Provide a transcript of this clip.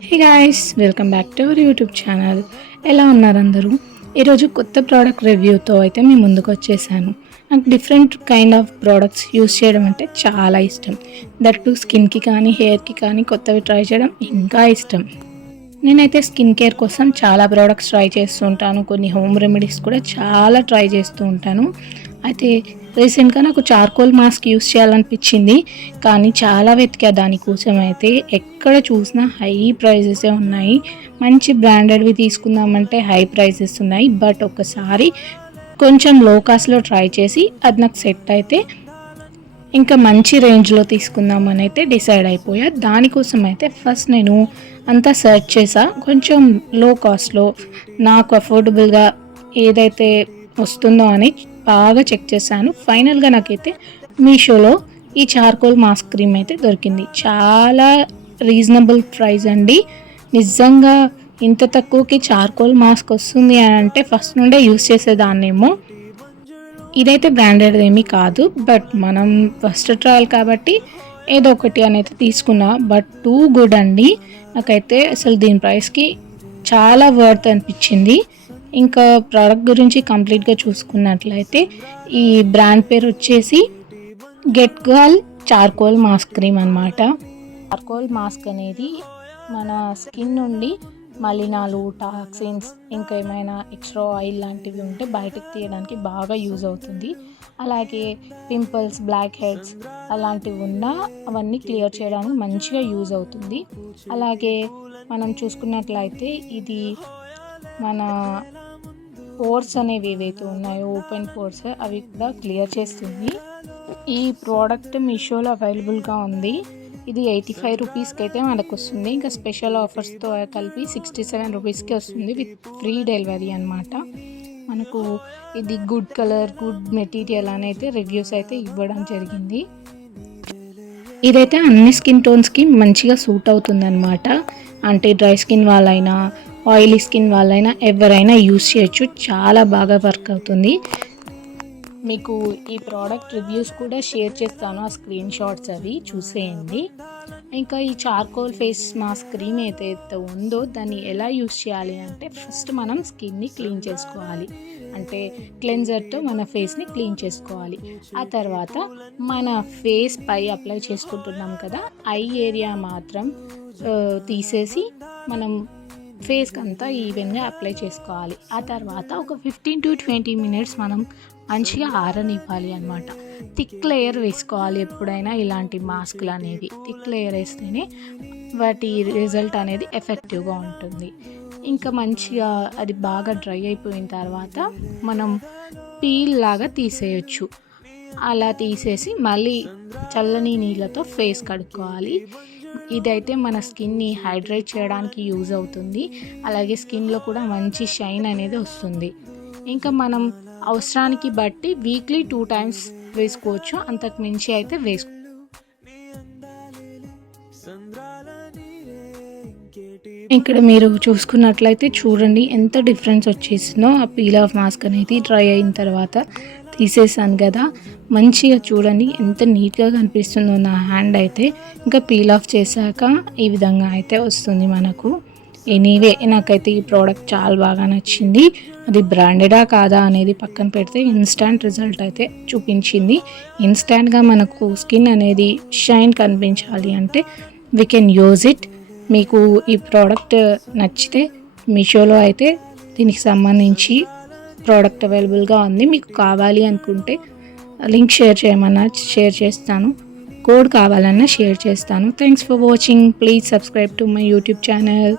Hey guys, welcome back to our YouTube channel. ఎలా ఉన్నారు అందరూ? ఈరోజు కొత్త ప్రోడక్ట్ రివ్యూతో అయితే మీ ముందుకు వచ్చేసాను. నాకు different kind of products use చేయడం అంటే చాలా ఇష్టం. దట్ టు స్కిన్కి కానీ హెయిర్కి కానీ కొత్తవి ట్రై చేయడం ఇంకా ఇష్టం. నేనైతే స్కిన్ కేర్ కోసం చాలా ప్రోడక్ట్స్ ట్రై చేస్తూ ఉంటాను. కొన్ని హోమ్ రెమెడీస్ కూడా చాలా ట్రై చేస్తూ ఉంటాను. అయితే రీసెంట్గా నాకు చార్కోల్ మాస్క్ యూస్ చేయాలనిపించింది. కానీ చాలా వెతికా దానికోసం. అయితే ఎక్కడ చూసినా హై ప్రైజెసే ఉన్నాయి. మంచి బ్రాండెడ్వి తీసుకుందామంటే హై ప్రైజెస్ ఉన్నాయి. బట్ ఒకసారి కొంచెం లో కాస్ట్లో ట్రై చేసి అది నాకు సెట్ అయితే ఇంకా మంచి రేంజ్లో తీసుకుందామని అయితే డిసైడ్ అయిపోయా. దానికోసం అయితే ఫస్ట్ నేను అంతా సెర్చ్ చేసా. కొంచెం లో కాస్ట్లో నాకు అఫోర్డబుల్గా ఏదైతే వస్తుందో అని బాగా చెక్ చేశాను. ఫైనల్గా నాకైతే మీషోలో ఈ చార్కోల్ మాస్క్ క్రీమ్ అయితే దొరికింది. చాలా రీజనబుల్ ప్రైస్ అండి. నిజంగా ఇంత తక్కువకి చార్కోల్ మాస్క్ వస్తుంది అని అంటే ఫస్ట్ నుండే యూస్ చేసేదాన్నేమో. ఇదైతే బ్రాండెడ్ ఏమీ కాదు, బట్ మనం ఫస్ట్ ట్రయల్ కాబట్టి ఏదో ఒకటి అనేది తీసుకున్నా. బట్ టూ గుడ్ అండి. నాకైతే అసలు దీని ప్రైస్కి చాలా వర్త్ అనిపించింది. ఇంకా ప్రోడక్ట్ గురించి కంప్లీట్గా చూసుకున్నట్లయితే ఈ బ్రాండ్ పేరు వచ్చేసి get girl charcoal mask cream అనమాట. చార్కోల్ మాస్క్ అనేది మన స్కిన్ నుండి మలినాలు, టాక్సిన్స్, ఇంకా ఏమైనా ఎక్స్ట్రా ఆయిల్ లాంటివి ఉంటే బయటకు తీయడానికి బాగా యూజ్ అవుతుంది. అలాగే పింపుల్స్, బ్లాక్ హెడ్స్ అలాంటివి ఉన్నా అవన్నీ క్లియర్ చేయడానికి మంచిగా యూజ్ అవుతుంది. అలాగే మనం చూసుకున్నట్లయితే ఇది మన పోర్స్ అనేవి ఏవైతే ఉన్నాయో, ఓపెన్ పోర్స్, అవి కూడా క్లియర్ చేస్తుంది. ఈ ప్రోడక్ట్ మీషోలో అవైలబుల్గా ఉంది. ఇది 85 రూపీస్కి అయితే మనకు వస్తుంది. ఇంకా స్పెషల్ ఆఫర్స్తో కలిపి 67 రూపీస్కి వస్తుంది విత్ ఫ్రీ డెలివరీ అనమాట. మనకు ఇది గుడ్ కలర్, గుడ్ మెటీరియల్ అని అయితే రివ్యూస్ అయితే ఇవ్వడం జరిగింది. ఇదైతే అన్ని స్కిన్ టోన్స్కి మంచిగా సూట్ అవుతుంది అనమాట. అంటే డ్రై స్కిన్ వాళ్ళైనా, ఆయిలీ స్కిన్ వాళ్ళైనా ఎవరైనా యూస్ చేయొచ్చు. చాలా బాగా వర్క్ అవుతుంది. మీకు ఈ ప్రోడక్ట్ రివ్యూస్ కూడా షేర్ చేస్తాను, ఆ స్క్రీన్ షాట్స్ అవి చూసేయండి. ఇంకా ఈ చార్కోల్ ఫేస్ మాస్క్ క్రీమ్ ఏదైతే ఉందో దాన్ని ఎలా యూస్ చేయాలి అంటే ఫస్ట్ మనం స్కిన్ని క్లీన్ చేసుకోవాలి. అంటే క్లెన్జర్తో మన ఫేస్ని క్లీన్ చేసుకోవాలి. ఆ తర్వాత మన ఫేస్ పై అప్లై చేసుకుంటున్నాం కదా, ఐ ఏరియా మాత్రం తీసేసి మనం ఫేస్కి అంతా ఈవెన్గా అప్లై చేసుకోవాలి. ఆ తర్వాత ఒక 15 to 20 మినిట్స్ మనం మంచిగా ఆరనివ్వాలి అనమాట. థిక్ లేయర్ వేసుకోవాలి ఎప్పుడైనా ఇలాంటి మాస్కులు అనేవి. థిక్ లేయర్ వేస్తేనే వాటి రిజల్ట్ అనేది ఎఫెక్టివ్గా ఉంటుంది. ఇంకా మంచిగా అది బాగా డ్రై అయిపోయిన తర్వాత మనం పీల్ లాగా తీసేయచ్చు. అలా తీసేసి మళ్ళీ చల్లని నీళ్ళతో ఫేస్ కడుక్కోవాలి. ఇదైతే మన స్కిన్ని హైడ్రేట్ చేయడానికి యూజ్ అవుతుంది. అలాగే స్కిన్లో కూడా మంచి షైన్ అనేది వస్తుంది. ఇంకా మనం అవసరానికి బట్టి వీక్లీ 2 times వేసుకోవచ్చు. అంతకు మించి అయితే ఇక్కడ మీరు చూసుకున్నట్లయితే చూడండి ఎంత డిఫరెన్స్ వచ్చేసిందో. ఆ పీల్ ఆఫ్ మాస్క్ అనేది డ్రై అయిన తర్వాత తీసేసాను కదా, మంచిగా చూడండి ఎంత నీట్గా కనిపిస్తుందో నా హ్యాండ్ అయితే. ఇంకా పీల్ ఆఫ్ చేశాక ఈ విధంగా అయితే వస్తుంది మనకు. ఎనీవే నాకైతే ఈ ప్రోడక్ట్ చాలా బాగా నచ్చింది. అది బ్రాండెడా కాదా అనేది పక్కన పెడితే ఇన్స్టాంట్ రిజల్ట్ అయితే చూపించింది. ఇన్స్టాంట్గా మనకు స్కిన్ అనేది షైన్ కనిపించాలి అంటే వీ కెన్ యూజ్ ఇట్. మీకు ఈ ప్రోడక్ట్ నచ్చితే మీషోలో అయితే దీనికి సంబంధించి ప్రోడక్ట్ అవైలబుల్గా ఉంది. మీకు కావాలి అనుకుంటే లింక్ షేర్ చేయమన్నా షేర్ చేస్తాను, కోడ్ కావాలన్నా షేర్ చేస్తాను. Thanks for watching. Please subscribe to my YouTube channel.